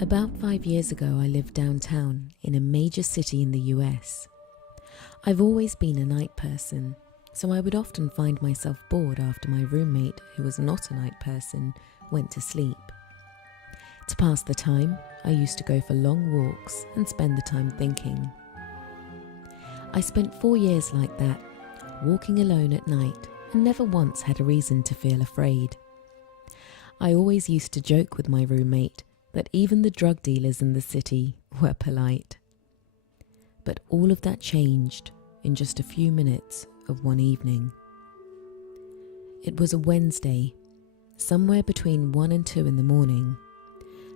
About 5 years ago, I lived downtown in a major city in the US. I've always been a night person, so I would often find myself bored after my roommate, who was not a night person, went to sleep. To pass the time, I used to go for long walks and spend the time thinking. I spent 4 years like that, walking alone at night, and never once had a reason to feel afraid. I always used to joke with my roommate that even the drug dealers in the city were polite. But all of that changed in just a few minutes of one evening. It was a Wednesday, somewhere between 1 and 2 in the morning,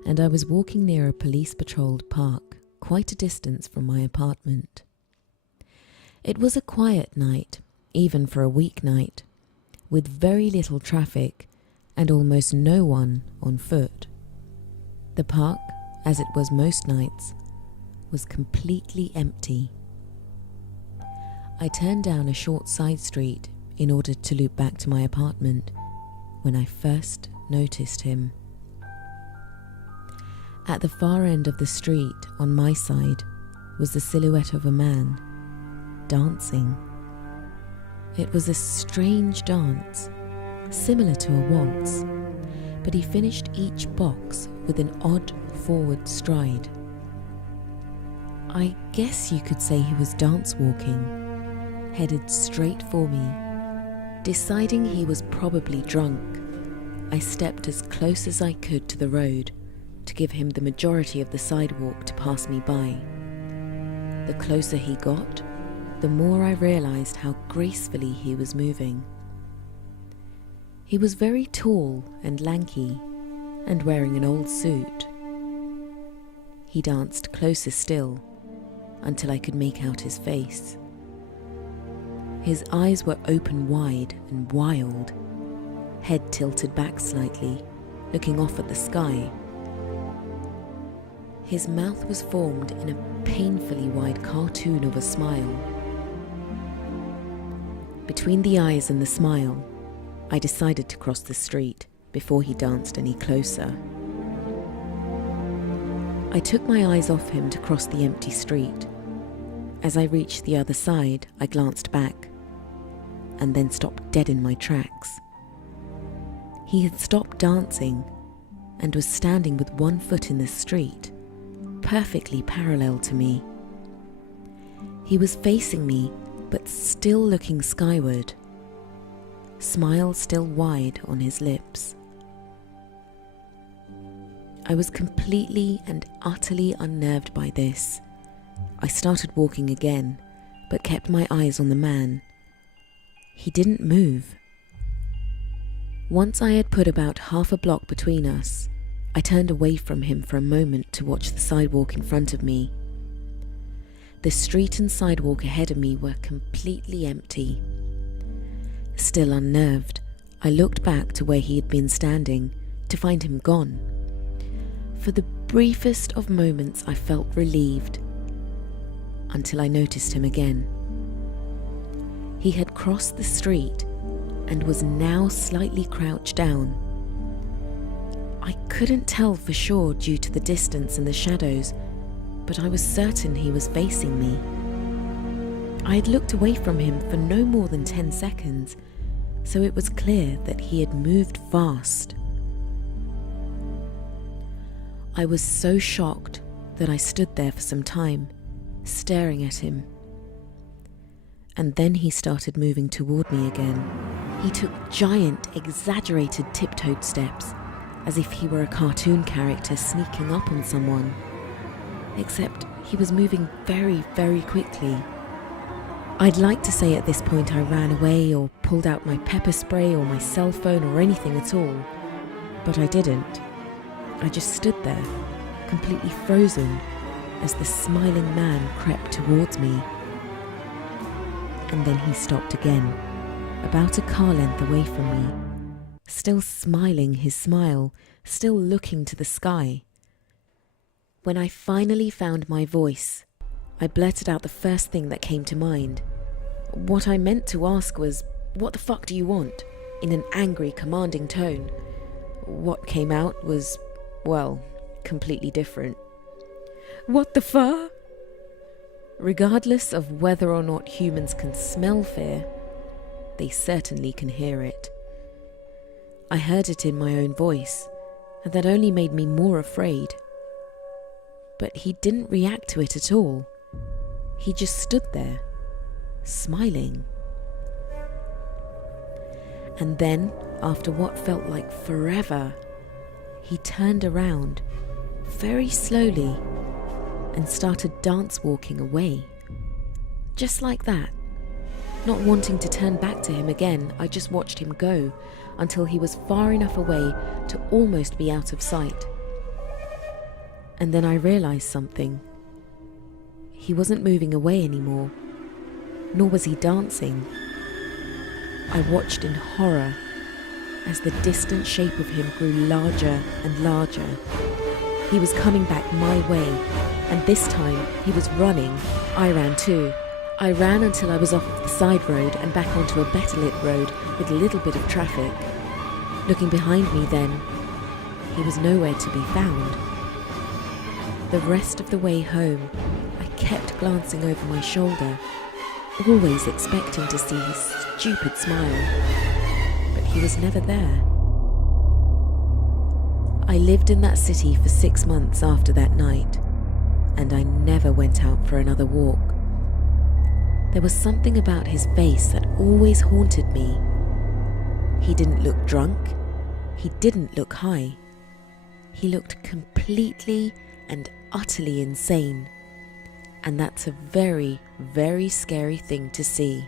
and I was walking near a police-patrolled park, quite a distance from my apartment. It was a quiet night, even for a weeknight, with very little traffic and almost no one on foot. The park, as it was most nights, was completely empty. I turned down a short side street in order to loop back to my apartment when I first noticed him. At the far end of the street, on my side, was the silhouette of a man, dancing. It was a strange dance, similar to a waltz, but he finished each box with an odd forward stride. I guess you could say he was dance walking, headed straight for me. Deciding he was probably drunk, I stepped as close as I could to the road to give him the majority of the sidewalk to pass me by. The closer he got, the more I realized how gracefully he was moving. He was very tall and lanky, and wearing an old suit. He danced closer still, until I could make out his face. His eyes were open wide and wild, head tilted back slightly, looking off at the sky. His mouth was formed in a painfully wide cartoon of a smile. Between the eyes and the smile, I decided to cross the street before he danced any closer. I took my eyes off him to cross the empty street. As I reached the other side, I glanced back, and then stopped dead in my tracks. He had stopped dancing and was standing with one foot in the street, perfectly parallel to me. He was facing me, but still looking skyward, smile still wide on his lips. I was completely and utterly unnerved by this. I started walking again, but kept my eyes on the man. He didn't move. Once I had put about half a block between us, I turned away from him for a moment to watch the sidewalk in front of me. The street and sidewalk ahead of me were completely empty. Still unnerved, I looked back to where he had been standing to find him gone. For the briefest of moments I felt relieved, until I noticed him again. He had crossed the street and was now slightly crouched down. I couldn't tell for sure due to the distance and the shadows, but I was certain he was facing me. I had looked away from him for no more than 10 seconds, so it was clear that he had moved fast. I was so shocked that I stood there for some time, staring at him. And then he started moving toward me again. He took giant, exaggerated tiptoed steps, as if he were a cartoon character sneaking up on someone. Except he was moving very, very quickly. I'd like to say at this point I ran away or pulled out my pepper spray or my cell phone or anything at all, but I didn't. I just stood there, completely frozen, as the smiling man crept towards me. And then he stopped again, about a car length away from me, still smiling his smile, still looking to the sky. When I finally found my voice, I blurted out the first thing that came to mind. What I meant to ask was, "What the fuck do you want?" in an angry, commanding tone. What came out was, well, completely different. What the fuck? Regardless of whether or not humans can smell fear, they certainly can hear it. I heard it in my own voice, and that only made me more afraid. But he didn't react to it at all. He just stood there, smiling. And then, after what felt like forever, he turned around, very slowly, and started dance walking away. Just like that. Not wanting to turn back to him again, I just watched him go until he was far enough away to almost be out of sight. And then I realized something. He wasn't moving away anymore, nor was he dancing. I watched in horror as the distant shape of him grew larger and larger. He was coming back my way, and this time he was running. I ran too. I ran until I was off the side road and back onto a better lit road with a little bit of traffic. Looking behind me then, he was nowhere to be found. The rest of the way home, I kept glancing over my shoulder, always expecting to see his stupid smile, but he was never there. I lived in that city for 6 months after that night, and I never went out for another walk. There was something about his face that always haunted me. He didn't look drunk. He didn't look high. He looked completely and utterly insane. And that's a very, very scary thing to see.